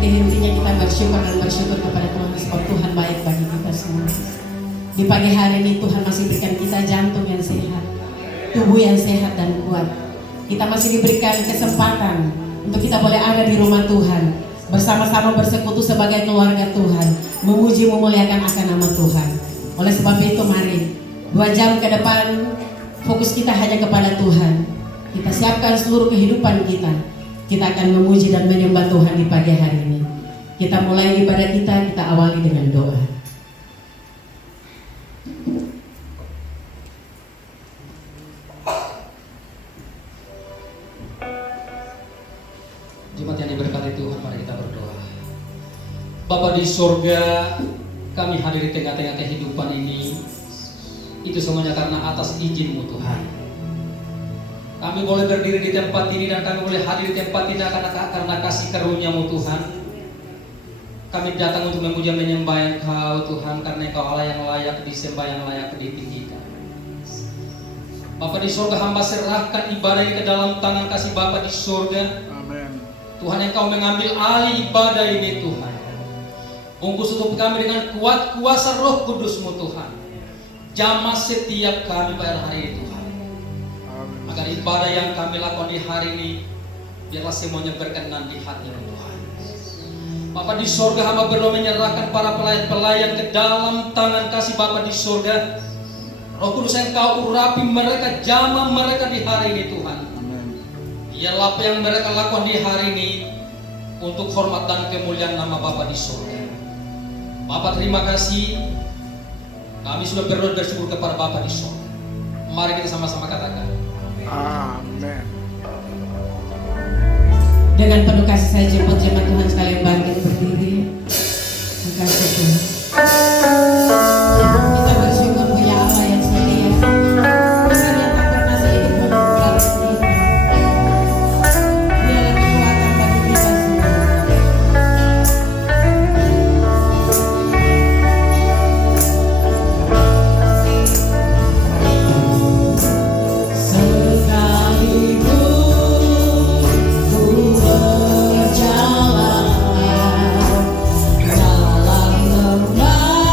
henti-hentinya kita bersyukur dan bersyukur kepada Tuhan sebab Tuhan baik bagi kita semua. Di pagi hari ini Tuhan masih berikan kita jantung yang sehat, tubuh yang sehat dan kuat. Kita masih diberikan kesempatan untuk kita boleh ada di rumah Tuhan, bersama-sama bersekutu sebagai keluarga Tuhan, memuji memuliakan akan nama Tuhan. Oleh sebab itu mari 2 jam ke depan fokus kita hanya kepada Tuhan. Kita siapkan seluruh kehidupan kita. Kita akan memuji dan menyembah Tuhan di pagi hari ini. Kita mulai ibadah kita awali dengan doa. Jemaat yang diberkati Tuhan, mari kita berdoa. Bapa di surga, kami hadir di tengah-tengah kehidupan ini. Itu semuanya karena atas izin-Mu Tuhan. Kami boleh berdiri di tempat ini dan kami boleh hadir di tempat ini karena kasih karunia-Mu Tuhan. Kami datang untuk memuji menyembah Engkau Tuhan, karena Engkau Allah yang layak disembah, yang layak ditinggikan. Bapa di surga, hamba serahkan ibadah ini ke dalam tangan kasih Bapa di surga. Tuhan, Engkau mengambil alih ibadah ini Tuhan. Bungkus tutup kami dengan kuat kuasa Roh Kudus-Mu Tuhan. Jamah setiap kami pada hari ini Tuhan. Agar ibadah yang kami lakukan di hari ini biarlah semuanya berkenan di hati-Mu Tuhan. Bapa di surga, hamba berdoa menyerahkan para pelayan-pelayan ke dalam tangan kasih Bapa di surga. Roh Kudus, Engkau urapi mereka, jamah mereka di hari ini Tuhan. Biarlah apa yang mereka lakukan di hari ini untuk hormat dan kemuliaan nama Bapa di surga. Bapa, terima kasih. Kami sudah berdoa bersyukur kepada Bapa di surga. Mari kita sama-sama katakan amin. Dengan penuh kasih saya jemput jemaat Tuhan sekalian bangkit berdiri. Terima kasih Tuhan. Kita bersyukur punya Allah yang setia. Tuhan yang tak pernah sehidup meninggalkan kita. Dialah kekuatan bagi kita semua. Sekalipun ku berjalan dalam lembah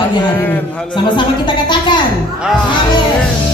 pagi hari ini. Amin. Sama-sama kita katakan. Amin.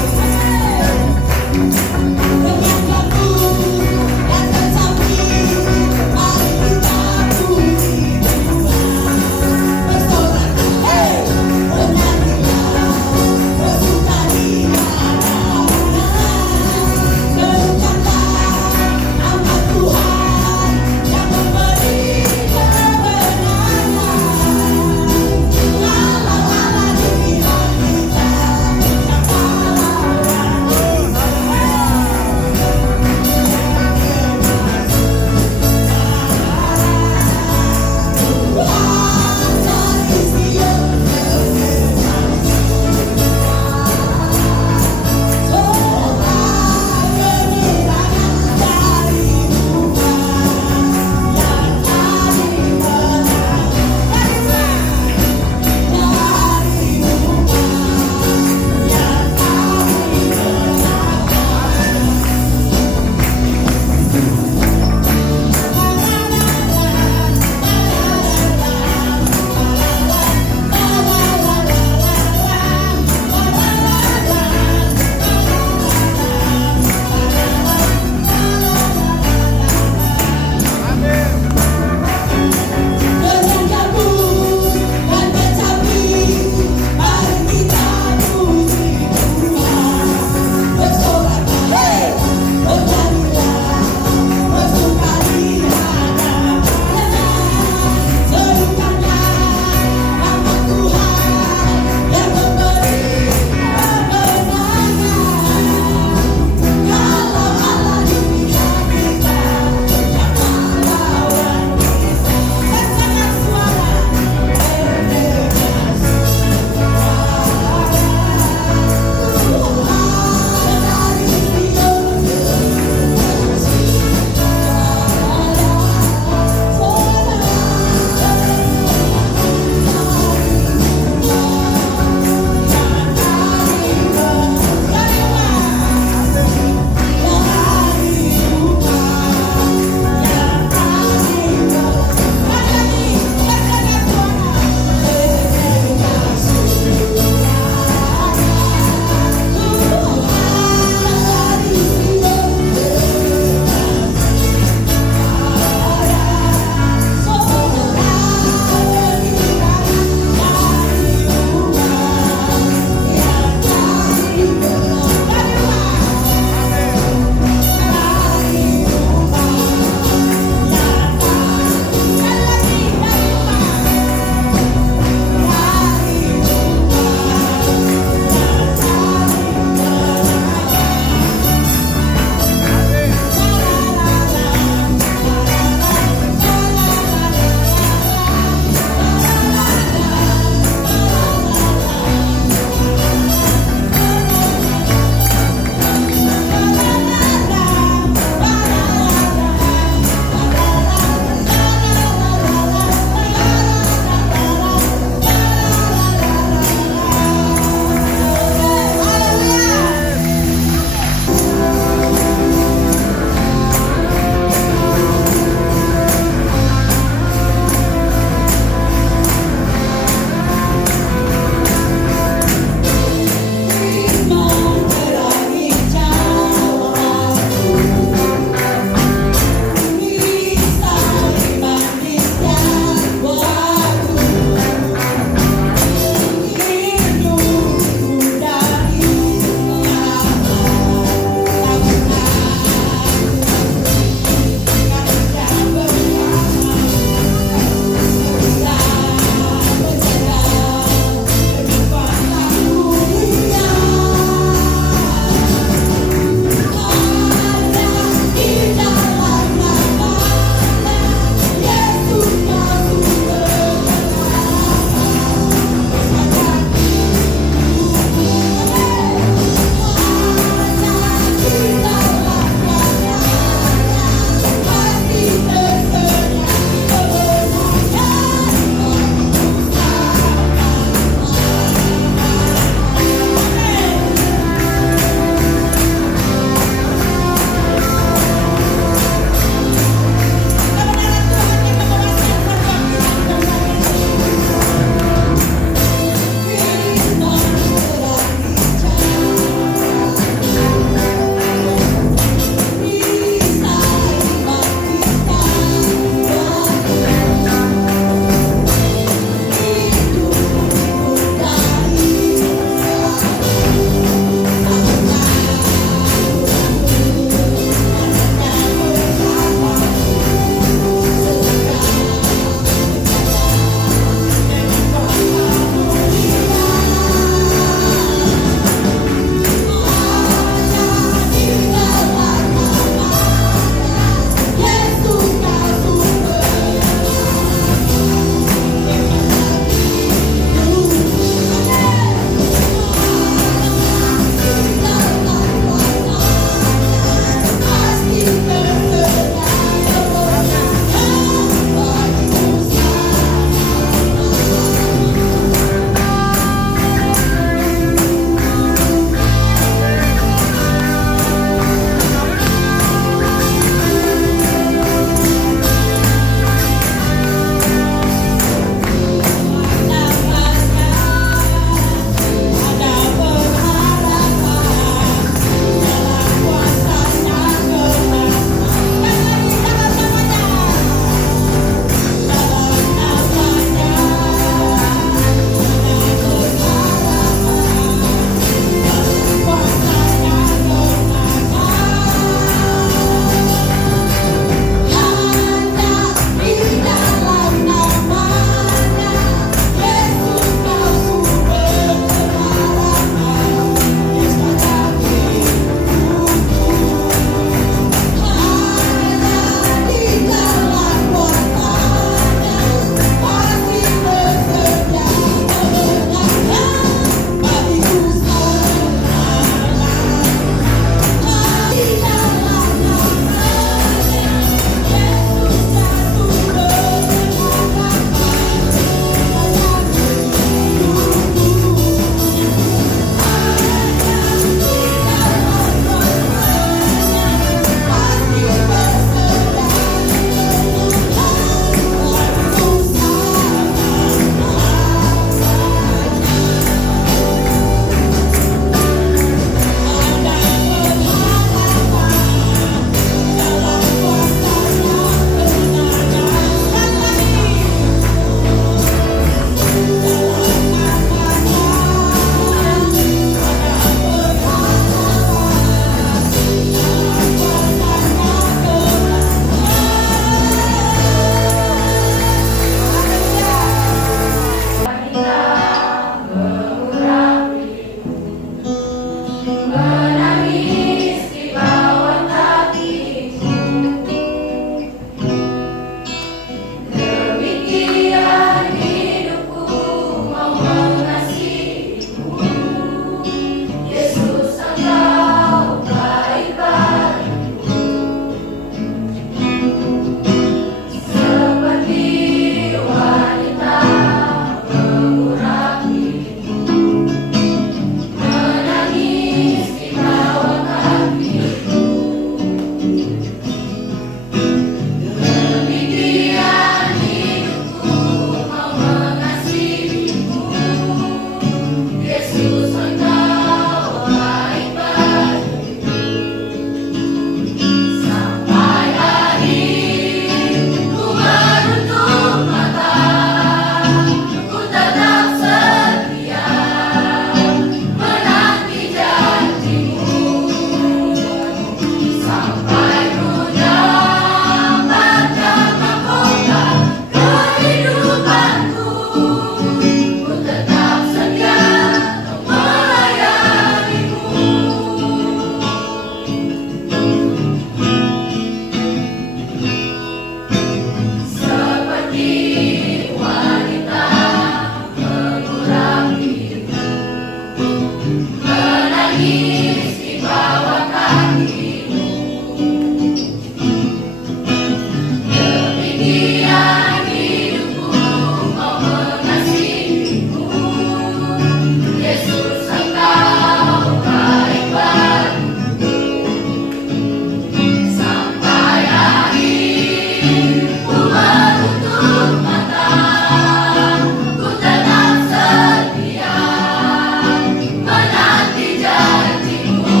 Menanti janjimu.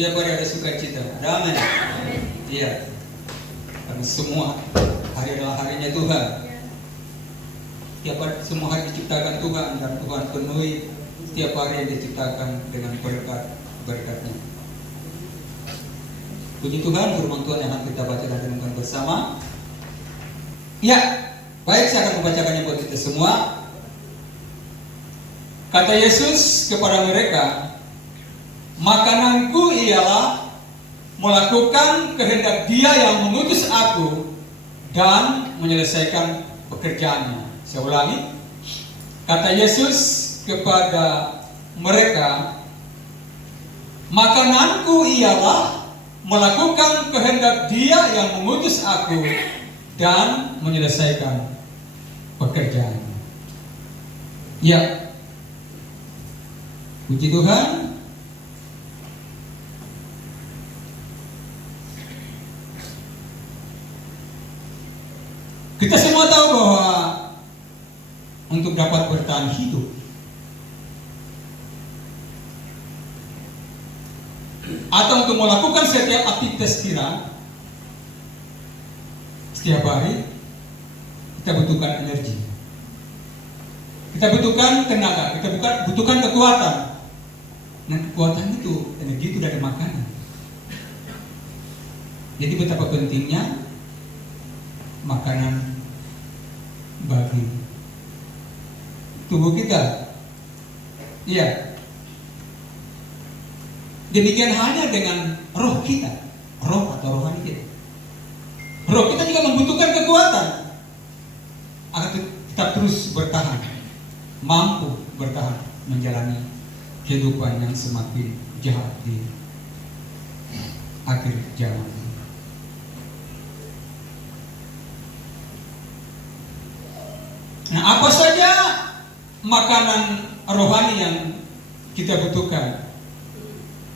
Setiap hari ada sukacita. Ada amin. Iya. Kami semua hari adalah harinya Tuhan. Setiap hari, semua hari diciptakan Tuhan dan Tuhan penuhi setiap hari yang diciptakan dengan berkat-berkatnya. Puji Tuhan, firman Tuhan yang akan kita baca dan renungkan bersama. Ya, baik, saya akan membacakannya buat kita semua. Kata Yesus kepada mereka, makananku ialah melakukan kehendak Dia yang mengutus aku dan menyelesaikan pekerjaannya. Saya ulangi. Kata Yesus kepada mereka, makananku ialah melakukan kehendak Dia yang mengutus aku dan menyelesaikan pekerjaannya. Ya, puji Tuhan. Kita semua tahu bahwa untuk dapat bertahan hidup, atau untuk melakukan setiap aktivitas kita setiap hari, kita butuhkan energi, kita butuhkan tenaga, kita butuhkan kekuatan. Dan kekuatan itu, energi itu dari makanan. Jadi betapa pentingnya makanan bagi tubuh kita. Iya. Demikian halnya dengan roh kita, roh atau rohani kita. Roh kita juga membutuhkan kekuatan agar kita terus bertahan, mampu bertahan menjalani kehidupan yang semakin jahat di akhir zaman. Nah, apa saja makanan rohani yang kita butuhkan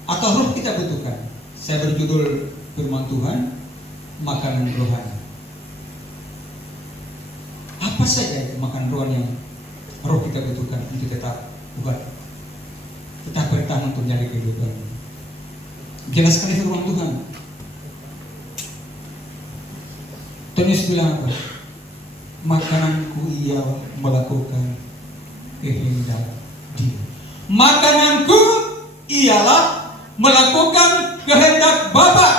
atau roh kita butuhkan? Saya berjudul firman Tuhan, makanan rohani. Apa saja itu makanan rohani yang roh kita butuhkan untuk tetap bertahan untuk mencari kehidupan? Jelas sekali firman Tuhan. Tuhan bilang apa? Makananku ia melakukan kehendak Dia. Makananku ialah melakukan kehendak Bapa.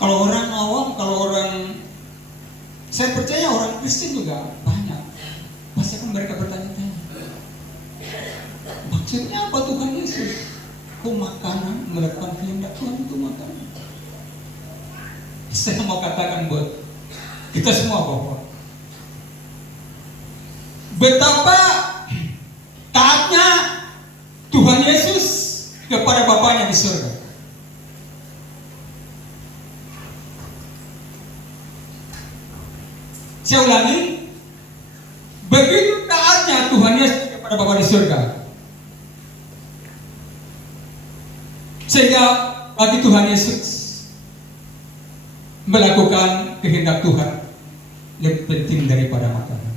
Kalau orang awam, saya percaya orang Kristen juga banyak, pasti akan mereka bertanya-tanya, maksudnya apa Tuhan Yesus? Kok makanan melakukan kehendak Tuhan itu makanan? Saya mau katakan buat kita semua bahwa betapa taatnya Tuhan Yesus kepada Bapanya di surga. Saya ulangi, begitu taatnya Tuhan Yesus kepada Bapa di surga, sehingga bagi Tuhan Yesus melakukan kehendak Tuhan lebih penting daripada makanan.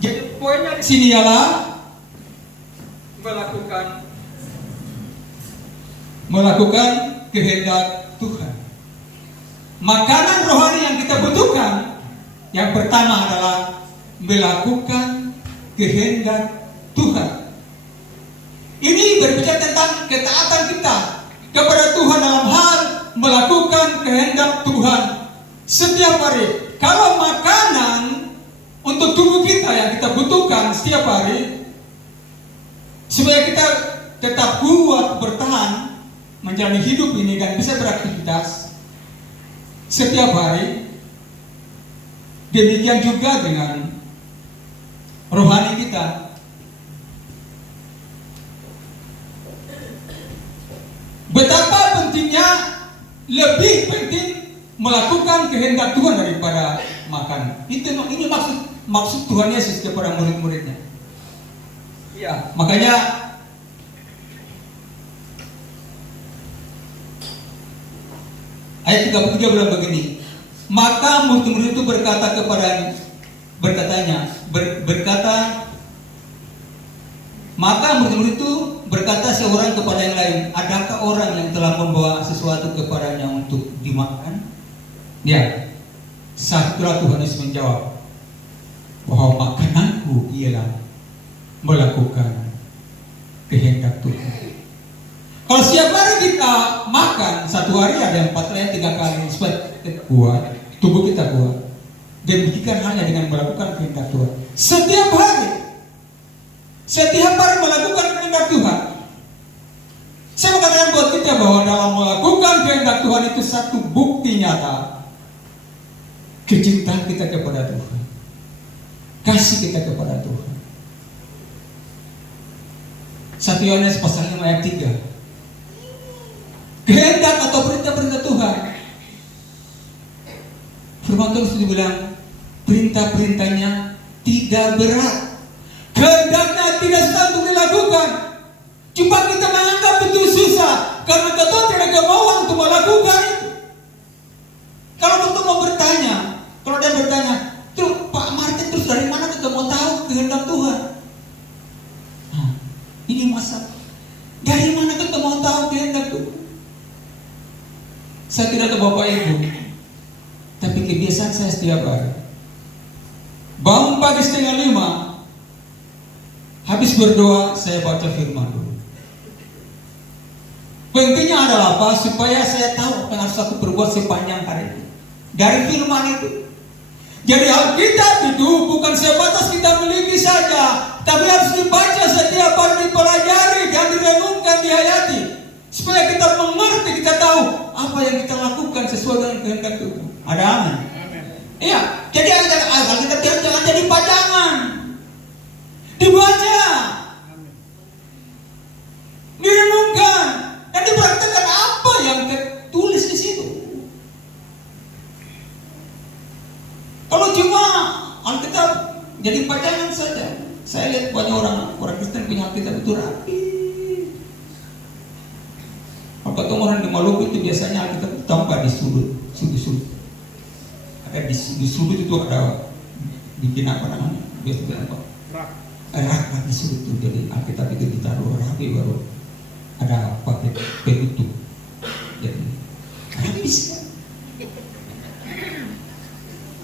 Jadi poinnya di sini ialah melakukan kehendak Tuhan. Makanan rohani yang kita butuhkan, yang pertama adalah melakukan kehendak Tuhan. Ini berbicara tentang ketaatan kita kepada Tuhan dalam hal melakukan kehendak Tuhan setiap hari. Kalau makanan untuk tubuh kita yang kita butuhkan setiap hari, supaya kita tetap kuat bertahan menjalani hidup ini dan bisa beraktivitas setiap hari, demikian juga dengan rohani kita. Betapa pentingnya, lebih penting melakukan kehendak Tuhan daripada makan. Ini maksud Tuhan Yesus kepada murid-muridnya. Ya, makanya ayat 33 bilang begini. Maka murid-murid itu berkata, Maka murid-murid itu berkata seorang kepada yang lain, adakah orang yang telah membawa sesuatu kepadanya untuk dimakan? Ya, itulah Tuhan Yesus menjawab bahwa makananku ialah melakukan kehendak Tuhan. Kalau setiap hari kita makan, satu hari ada 4 kali 3 kali supaya kuat, tubuh kita kuat. Dan bukan hanya dengan melakukan kehendak Tuhan. Setiap hari melakukan kehendak Tuhan. Saya mau katakan buat kita bahwa dalam melakukan kehendak Tuhan itu satu bukti nyata kecintaan kita kepada Tuhan, kasih kita kepada Tuhan. 1 Yohanes pasal 5 ayat 3. Kehendak atau perintah-perintah Tuhan. Firman Tuhan sudah bilang perintah-perintahnya tidak berat. Kehendaknya tidak susah untuk dilakukan. Cuma kita menganggap itu susah karena kita tidak kemauan untuk melakukan itu. Kalau kita mau bertanya, kalau dia bertanya, "Tuh Pak Martin, terus dari mana kita mau tahu kehendak Tuhan?" Nah, ini masalah. Dari mana kita mau tahu kehendak Tuhan? Saya tidak tahu Bapak Ibu, tapi kebiasaan saya setiap hari bangun pagi 4:30, habis berdoa saya baca firman dulu. Pentingnya adalah apa? Supaya saya tahu apa yang harus aku perbuat sepanjang hari itu dari firman itu. Jadi Alkitab itu bukan sebatas kita miliki saja, tapi harus dibaca setiap hari, dipelajari dan direnungkan, dihayati, supaya kita mengerti, kita tahu apa yang kita lakukan sesuai dengan kehendak Tuhan. Ada amin? Iya. Jadi Alkitab jangan jadi pajangan, dibaca, direnungkan, dan dipraktikkan apa yang tertulis di situ. Kalau cuma Alkitab jadi pajangan saja, saya lihat banyak orang Kristen punya Alkitab itu rapi. Kalau ketemu orang di Maluku itu biasanya Alkitab tampak di sudut. Ada di sudut itu ada bikin apa namanya? Biasanya apa? Rak di sudut itu. Jadi Alkitab itu ditaruh rapi baru ada pakai penutup. Jadi rapi sekali.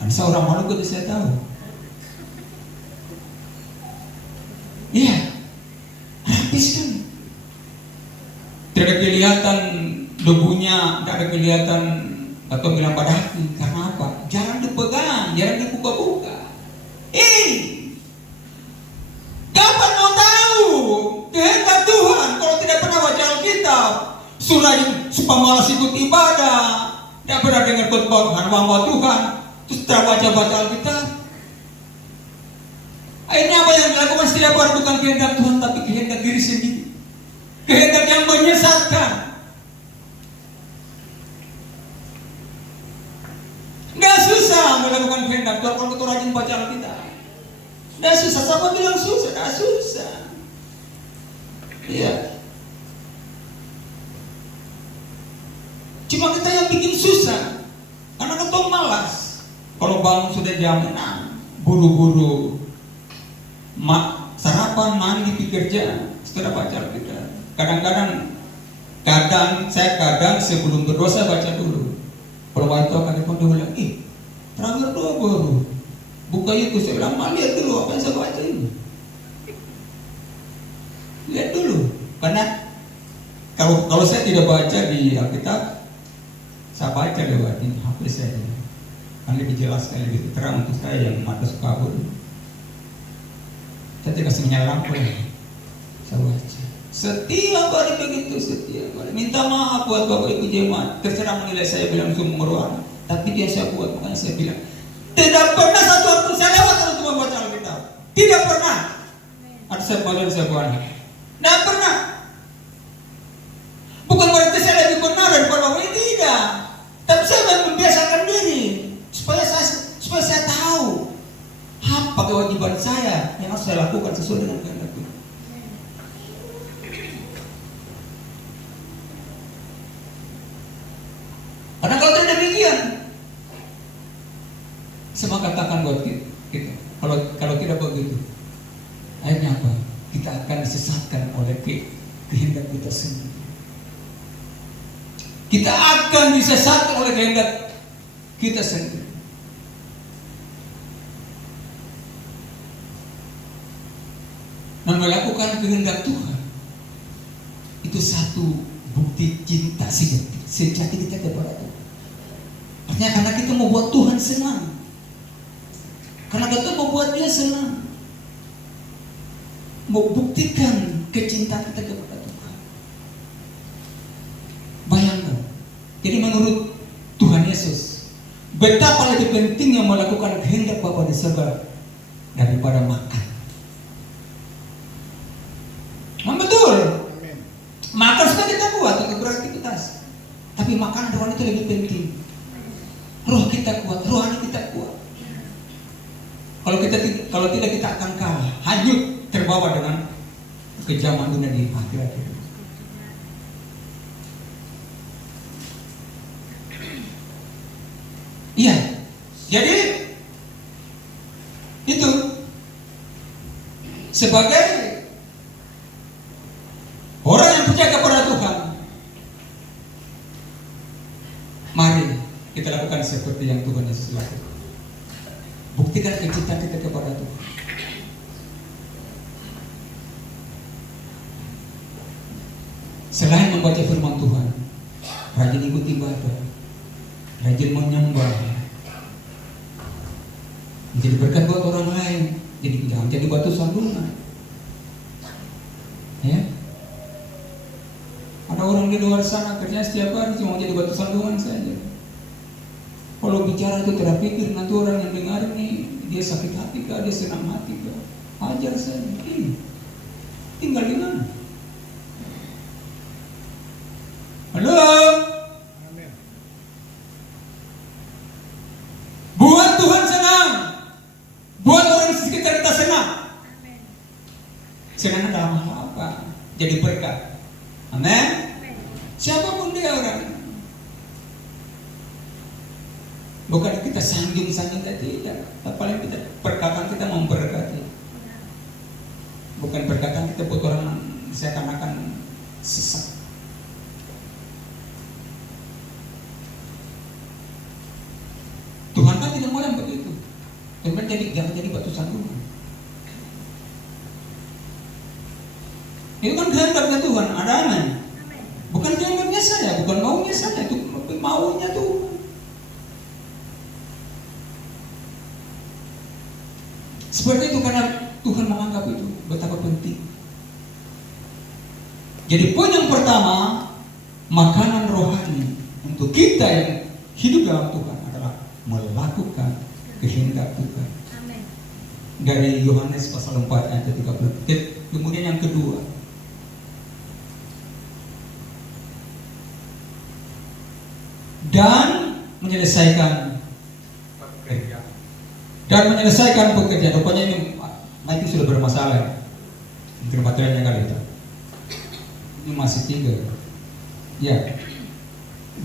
Seorang Maluku itu saya tahu. Iya, rapi sekali. Tidak ada kelihatan debunya, tidak ada kelihatan atau bilang pada hati. Karena apa? Jarang dipegang, jarang dibuka-buka. Kapan mau tahu kehendak Tuhan kalau tidak pernah baca Alkitab? Sudah pemalas ikut ibadah, tidak pernah dengar khotbah hamba Tuhan, terus tidak baca Alkitab. Akhirnya apa yang dilakukan setiap hari bukan kehendak Tuhan, tapi kehendak diri sendiri. Kehendak yang menyesatkan. Nggak susah melakukan kehendak Tuhan kalau kita rajin baca Alkitab. Nggak susah, siapa bilang susah? Nggak susah. Iya. Cuma kita yang bikin susah, karena kita malas. Kalau bangun sudah jam 6, buru-buru sarapan, mandi, kerja, setelah baca Alkitab. Kadang sebelum berdoa saya baca dulu. Kalau waktu akan dia bilang, terakhir doa baru buka itu. Saya bilang, lihat dulu apa yang saya baca ini. Lihat dulu. Karena kalau saya tidak baca di Alkitab, saya baca lewat ini HP saya. Kan lebih jelas sekali, lebih terang untuk saya yang mata suka kabur. Saya tidak kasih menyala lampu lagi. Saya baca. Setiap hari begitu, setiap hari. Minta maaf buat Bapak Ibu jemaat. Terserah menilai saya bilang sungguh meruang, tapi dia saya buat, makanya saya bilang tidak pernah satu waktu saya lewat untuk membaca Alkitab. Tidak pernah. Ada saya baca, saya buat. Tidak pernah. Bukan berarti saya lebih benar daripada Bapak Ibu, tidak. Tapi saya membiasakan diri supaya saya tahu apa kewajiban saya yang harus saya lakukan sesuai dengan kehendak Tuhan. Karena kalau tidak demikian, saya mau katakan buat kita, kalau tidak begitu, akhirnya apa? Kita akan disesatkan. kita sendiri. Kita akan disesatkan oleh kehendak kita sendiri. Dan melakukan kehendak Tuhan itu satu bukti cinta sejati kita kepada Tuhan. Artinya karena kita mau buat Tuhan senang, karena kita mau buat Dia senang, mau buktikan kecintaan kita kepada Tuhan. Bayangkan, jadi menurut Tuhan Yesus, betapa lebih pentingnya melakukan kehendak Bapa di surga daripada makan. Betul. Makan sudah kita buat untuk beraktivitas, tapi makanan rohani itu lebih penting. Roh kita kuat, rohani kita kuat. Kalau tidak kita akan kalah, hanyut terbawa dengan kejaman dunia di akhirat. Iya, jadi itu sebagai orang yang percaya kepada Tuhan, mari kita lakukan seperti yang Tuhan Yesus lakukan. Buktikan kecintaan kita kepada Tuhan. Selain membaca firman Tuhan, rajin ikut ibadah, rajin menyembah, jadi berkat buat orang lain. Jadi jangan jadi batu sandungan. Ya. Ada orang di luar sana kerja setiap hari cuma jadi batu sandungan saja. Kalau bicara itu terpikir, nanti orang yang dengar ini dia sakit hati kah, dia senang hati kah? Ajar saja. Tinggal di mana? Halo. Amin. Buat Tuhan senang, buat orang sekitar kita senang. Senang dalam hal apa? Jadi berkat. Amin. Siapapun dia orang. Bukan kita sanjung-sanjung, tidak. Paling kita perkataan kita memberkati. Bukan perkataan kita buat orang seakan-akan sesat. Tuhan kan tidak mau yang begitu. Tuhan jangan jadi batu sandungan. Itu kan kehendaknya Tuhan, ada amin. Bukan kehendaknya saya, bukan maunya saya, itu maunya Tuhan. Seperti itu karena Tuhan menganggap itu betapa penting. Jadi poin yang pertama, makanan rohani untuk kita yang hidup dalam Tuhan adalah melakukan kehendak Tuhan. Amin. Dari Yohanes pasal 4 ayat 30. Kemudian yang kedua, dan menyelesaikan pekerjaan. Rupanya ini Mike sudah bermasalah. Mungkin baterainya kali itu. Ini masih 3. Ya.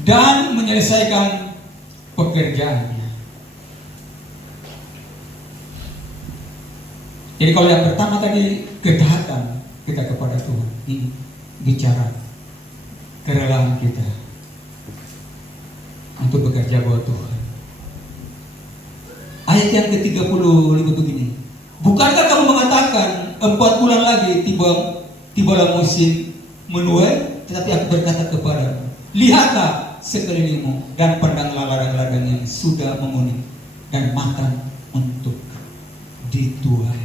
Dan menyelesaikan pekerjaannya. Jadi kalau yang pertama tadi ketaatan kita kepada Tuhan, ini bicara kerelaan kita untuk bekerja buat Tuhan. Ayat yang ke-30 begini. Bukankah kamu mengatakan 4 bulan lagi tibalah musim menuai? Tetapi aku berkata kepadamu, lihatlah sekelilingmu dan pandanglah ladang-ladang yang sudah menguning dan makan untuk dituai.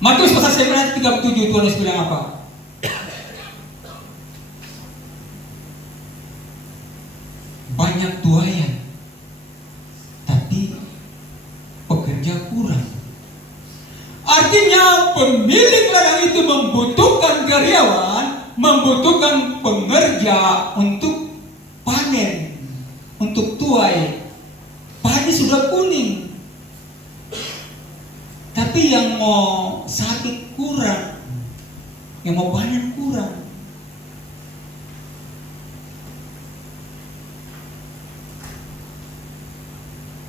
Matius pasal 9 ayat 37, Tuhan Yesus bilang apa? Banyak tuaian, tapi pekerja kurang. Artinya pemilik ladang itu membutuhkan karyawan, membutuhkan pengerja untuk panen, untuk tuai. Padi sudah kuning, tapi yang mau sakit kurang, yang mau panen kurang.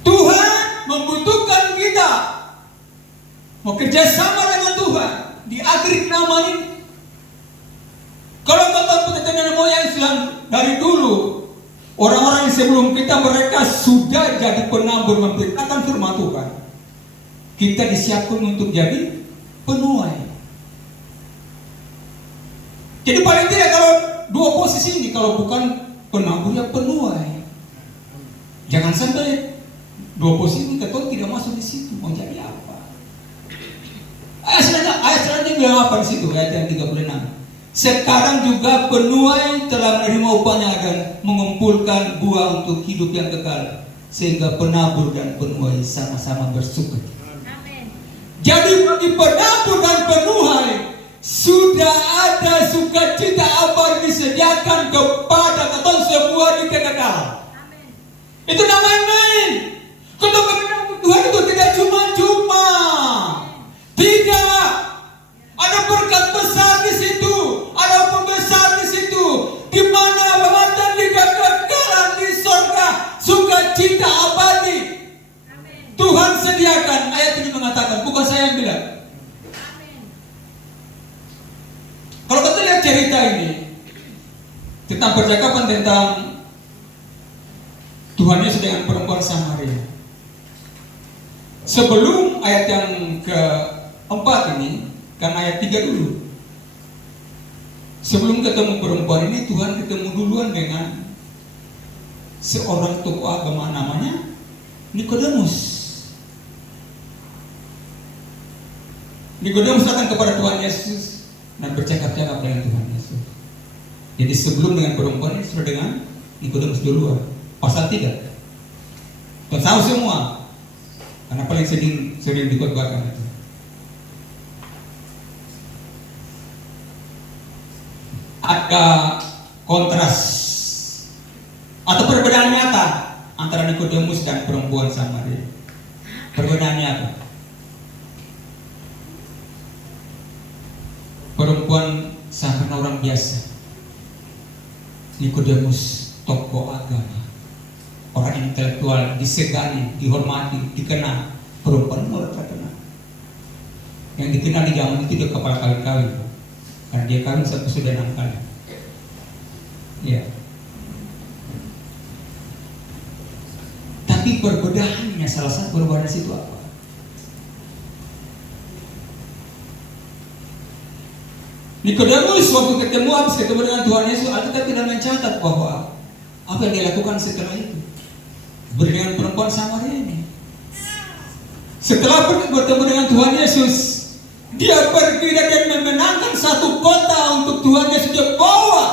Tuhan membutuhkan kita mau kerja sama dengan Tuhan di akhir nama ini. Kalau kata nenek moyang Islam dari dulu, orang-orang yang sebelum kita mereka sudah jadi penabur memberitakan firman Tuhan. Kita disiapkan untuk jadi penuai. Jadi paling tidak kalau dua posisi ini, kalau bukan penabur ya penuai. Jangan sampai dua posisi ini kita tidak masuk di situ. Mau jadi apa? Ayat selanjutnya bilang apa di situ? Ayat yang 36. Sekarang juga penuai telah menerima upahnya dan mengumpulkan buah untuk hidup yang kekal, sehingga penabur dan penuai sama-sama bersuka. Jadi bagi penabur dan penuai sudah ada sukacita abadi disediakan kepada kita semua di kekal. Itu namanya main. Kalau menabur Tuhan itu tidak cuma-cuma. Tidak. Ada berkat besar di situ, ada pembesar di situ, di mana pematan di kekekalan di surga, sukacita abadi. Amen. Tuhan sediakan. Ayat ini mengatakan, bukan saya yang bilang. Amen. Kalau kita lihat cerita ini tentang percakapan tentang Tuhan Yesus dengan perempuan Samaria. Sebelum ayat yang keempat ini, kan ayat 3 dulu. Sebelum ketemu perempuan ini, Tuhan ketemu duluan dengan seorang tokoh agama namanya Nikodemus. Nikodemus datang kepada Tuhan Yesus dan bercakap-cakap dengan Tuhan Yesus. Jadi sebelum dengan perempuan ini sudah dengan Nikodemus duluan. Pasal 3. Dan tahu semua, karena paling sering dikotbahkan itu. Ada kontras atau perbedaan nyata antara Nikodemus dan perempuan Samaria. Perbedaan nyata. Perempuan sama orang biasa. Nikodemus tokoh agama, orang intelektual, disegani, dihormati, dikenal. Perempuan orang terkenal. Yang dikenal di zaman itu dia kepala kawin-kawin. Karena dia kawin satu sudah 6 kali. Ya. Tapi perbedaannya, salah satu perbedaan situ apa? Nikodemus waktu habis ketemu dengan Tuhan Yesus, Alkitab tidak mencatat bahwa apa yang dia lakukan setelah itu. Berdekatan perempuan Samaria ini. Setelah bertemu dengan Tuhan Yesus, dia pergi dan memenangkan satu kota untuk Tuhan Yesus. Dia bawa.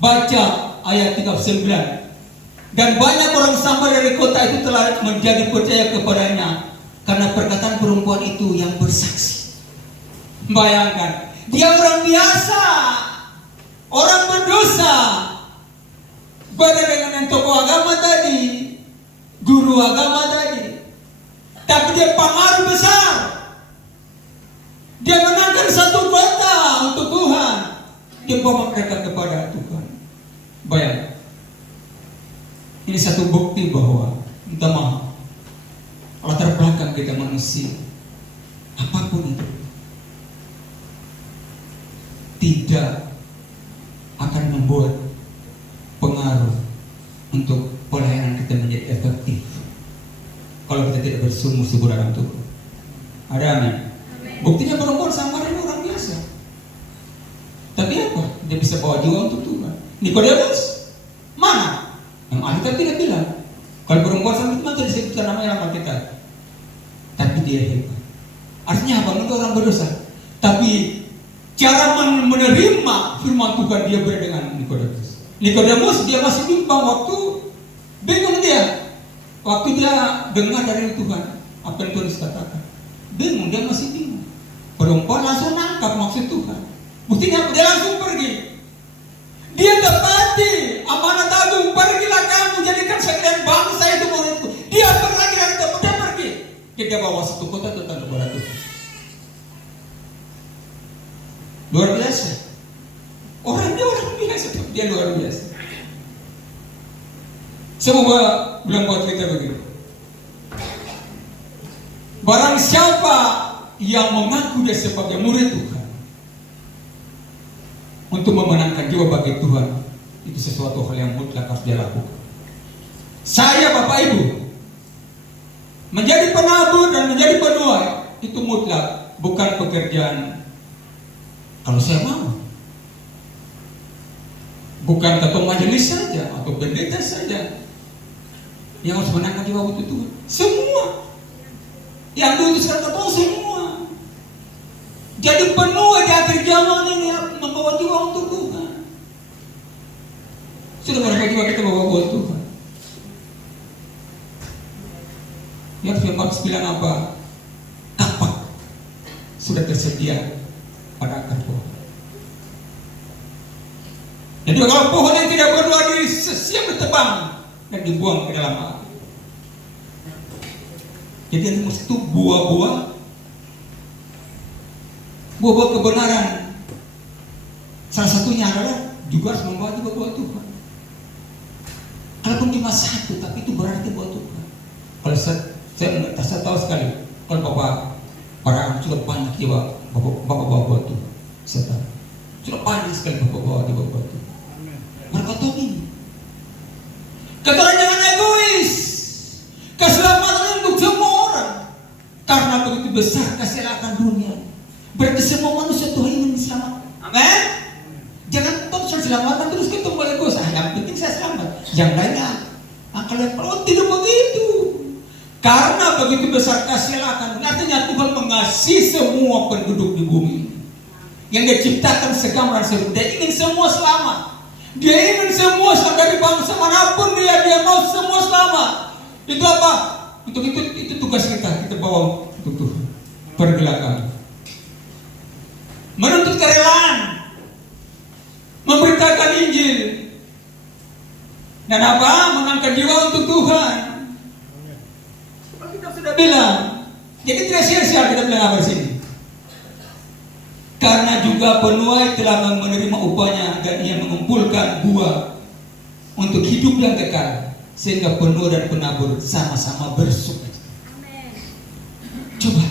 Baca ayat 39. Dan banyak orang Samaria dari kota itu telah menjadi percaya kepadanya karena perkataan perempuan itu yang bersaksi. Bayangkan, dia orang biasa, orang berdosa, beda dengan yang tokoh agama tadi, guru agama tadi. Tapi dia pengaruh besar. Dia menangkan satu kota untuk Tuhan. Dia bawa mereka kepada Tuhan. Bayang. Ini satu bukti bahwa minta maaf, latar belakang kita manusia, apapun itu, tidak akan membuat pengaruh untuk pelayanan kita menjadi efektif kalau kita tidak bersungguh-sungguh dalam Tuhan. Ada amin. Buktinya perempuan Samaria ini orang biasa, tapi apa? Dia bisa bawa jiwa untuk Tuhan. Nikodemus mana? Yang Alkitab tidak bilang. Kalau perempuan Samaria itu maka disebutkan namanya dalam Alkitab. Tapi dia hebat. Artinya apa? Mereka orang berdosa, tapi cara menerima firman Tuhan dia beda dengan Nikodemus. Nikodemus dia masih bimbang waktu bingung dia. Waktu dia dengar dari Tuhan apa yang Tuhan katakan. Bingung, dia masih bingung. Perempuan langsung nangkap maksud Tuhan. Buktinya dia langsung pergi. Dia tepati amanat agung, pergilah kamu jadikan sekalian bangsa itu muridku. Dia pergi dari tempat dia pergi. Dia bawa satu kota tentang kepada Tuhan. Luar biasa. Orang biasa, dia luar biasa. Saya mau bilang buat kita begitu. Barang siapa yang mengaku dia sebagai murid Tuhan untuk memenangkan jiwa bagi Tuhan, itu sesuatu hal yang mutlak harus dia lakukan. Saya, Bapak Ibu, menjadi penabur dan menjadi penuai itu mutlak, bukan pekerjaan kalau saya mau. Bukan ketua majelis saja atau pendeta saja yang harus menangkan jiwa untuk Tuhan. Semua yang diutuskan ketua semua. Jadi penuai di akhir zaman ini membawa jiwa untuk Tuhan. Sudah berapa jiwa kita bawa buat Tuhan? Yang Markus bilang apa? Kapak sudah tersedia pada akar pohon. Jadi kalau pohon yang tidak berbuah diri siap ditebang dan dibuang ke dalam air. Jadi yang dimaksud itu buah-buah kebenaran. Salah satunya adalah juga harus membawa juga buah Tuhan. Kalaupun cuma satu, tapi itu berarti buat Tuhan. Kalau saya tahu sekali, kalau Bapak para anak sudah banyak jiwa Bapak bawa buat Tuhan. Saya tahu sudah banyak sekali Bapak bawa jiwa buat Tuhan. Mereka tahu ini. Katakan jangan egois. Keselamatan untuk semua orang. Karena begitu besar kasih Allah akan dunia. Berarti semua manusia Tuhan ingin diselamatkan. Amin. Jangan top selamatkan terus kita mulai egois. Yang penting saya selamat. Yang lainnya kalau tidak begitu. Karena begitu besar kasih Allah akan dunia. Artinya Tuhan mengasihi semua penduduk di bumi. Yang dia ciptakan segambaran serupa. Dia ingin semua selamat. Dia ingin semua selamat dari bangsa manapun dia mau semua selamat. Itu apa? Itu tugas kita bawa untuk Tuhan. Pergelakan, menuntut kerelaan, memberitakan Injil, dan apa? Mengangkat jiwa untuk Tuhan. Kita sudah bilang, jadi tidak sia-sia kita bilang apa di sini. Karena juga penuai telah menerima upahnya dan ia mengumpulkan buah untuk hidup yang kekal, sehingga penuai dan penabur sama-sama bersuka. Coba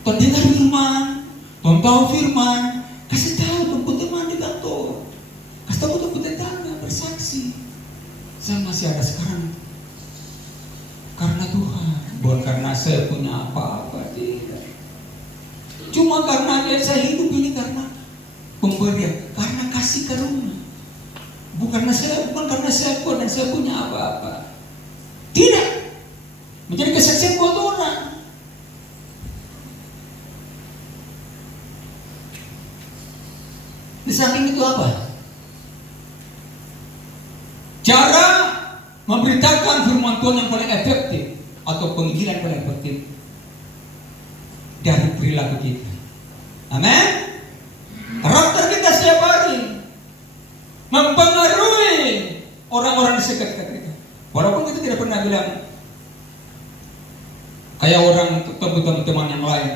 tuan dengar firman, tuan tahu firman, kasih tahu tuan teman di kantor, kasih tahu tuan tetangga, bersaksi. Saya masih ada sekarang karena Tuhan, bukan karena saya punya apa-apa, tidak. Cuma karena saya hidup ini karena pemberian, karena kasih karunia. Bukan karena saya kuat dan saya punya apa-apa. Tidak. Menjadi kesaksian buat orang. Di samping itu apa? Cara memberitakan firman Tuhan yang paling efektif atau penginjilan paling efektif dari perilaku kita. Amin. Karakter kita setiap hari mempengaruhi orang-orang di sekitar kita. Walaupun kita tidak pernah bilang kayak orang teman-teman yang lain,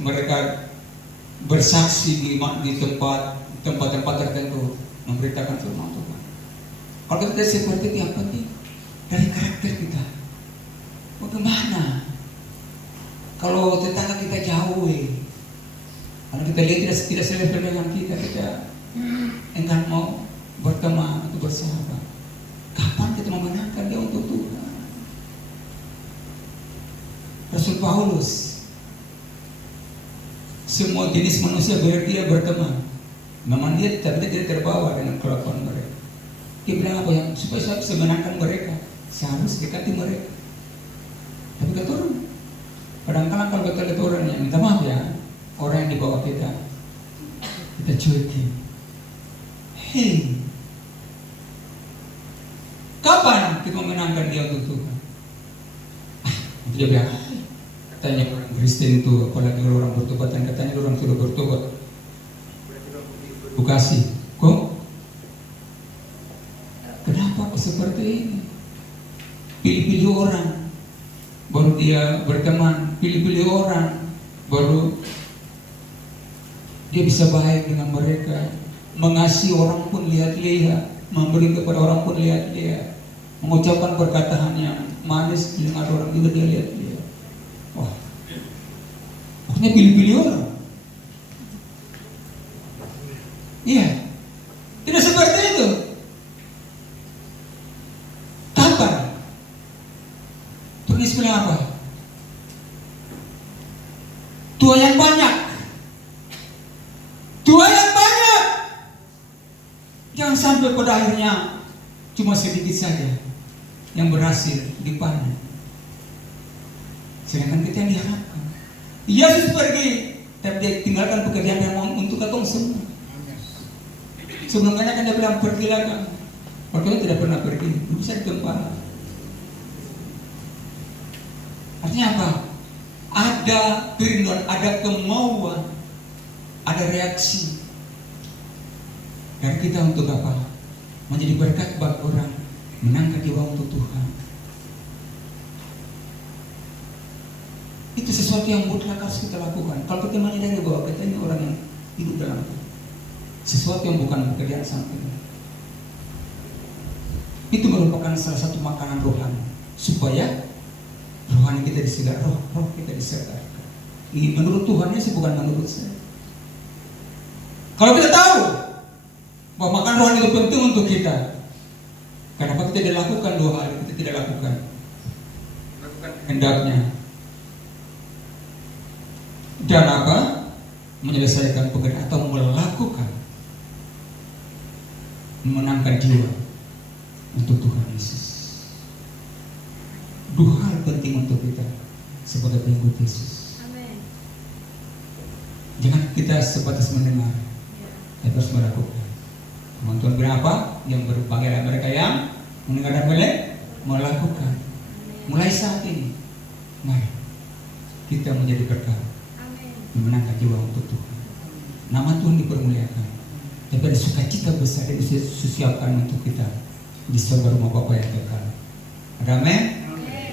mereka bersaksi di tempat-tempat tertentu memberitakan firman Tuhan. Kalau kita seperti itu yang penting dari karakter kita. Bagaimana kalau tetangga kita jauh, kalau kita lihat tidak selevel dengan kita enggan mau berteman atau bersahabat. Kapan kita memenangkan dia untuk Tuhan? Rasul Paulus, semua jenis manusia dia berteman. Memang dia tidak terbawa dengan kelakuan mereka. Dia bilang apa yang supaya saya bisa menangkan mereka, saya harus dekati mereka. Tapi kata orang, kadang-kadang kalau kita lihat orang yang minta maaf ya, orang yang di bawah kita cuekin. Hei, kapan kita memenangkan dia untuk Tuhan? Dia bilang, katanya orang Kristen itu, apalagi orang bertobat, dan katanya orang sudah bertobat. Bukasi, kok? Kenapa seperti ini? Pilih-pilih orang, baru dia berteman. Pilih-pilih orang, baru dia bisa baik dengan mereka. Mengasihi orang pun lihat-lihat, memberi kepada orang pun lihat-lihat. mengucapkan perkataan yang manis, dengan orang juga dia lihat dia. Wah, maksudnya pilih-pilih orang. Iya, tidak seperti itu. Kapan? Tulis bilang apa? Tua yang banyak. Tua yang banyak. Jangan sampai pada akhirnya cuma sedikit saja yang berhasil dipanen. Sedangkan kita yang diharapkan. Yesus pergi, tapi dia tinggalkan pekerjaan yang untuk katong semua. Sebelumnya kan dia bilang pergilah kan. Waktu tidak pernah pergi, bisa dikembang. Artinya apa? Ada kerinduan, ada kemauan, ada reaksi dari kita untuk apa? Menjadi berkat bagi orang, menangkap jiwa untuk Tuhan. Itu sesuatu yang mutlak harus kita lakukan. Kalau kita menyadari bahwa kita ini orang yang hidup dalam sesuatu yang bukan pekerjaan sampingan, itu merupakan salah satu makanan rohani supaya rohani kita disegarkan, roh kita disegarkan. Ini menurut Tuhan sih, bukan menurut saya. Kalau kita tahu bahwa makan rohani itu penting untuk kita, kenapa kita tidak lakukan dua hal? Kita tidak lakukan hendaknya dan apa? Menyelesaikan pekerjaan atau melakukan memenangkan jiwa untuk Tuhan Yesus. Dua hal penting untuk kita sebagai pengikut Yesus. Amin. Jangan kita sebatas mendengar, tapi harus melakukan. Tuhan bilang apa? Yang berbahagia mereka yang mendengar dan melakukan. Mulai saat ini, mari kita menjadi berkat, memenangkan jiwa untuk Tuhan. Nama Tuhan dipermuliakan. Tapi ada sukacita besar yang disiapkan untuk kita di surga rumah Bapa yang kekal. Ada amin?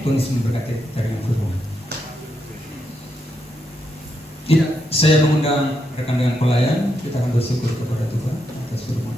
Tuhan Yesus memberkati kita dengan firman. Tidak, saya mengundang rekan dengan pelayan. Kita akan bersyukur kepada Tuhan atas firman.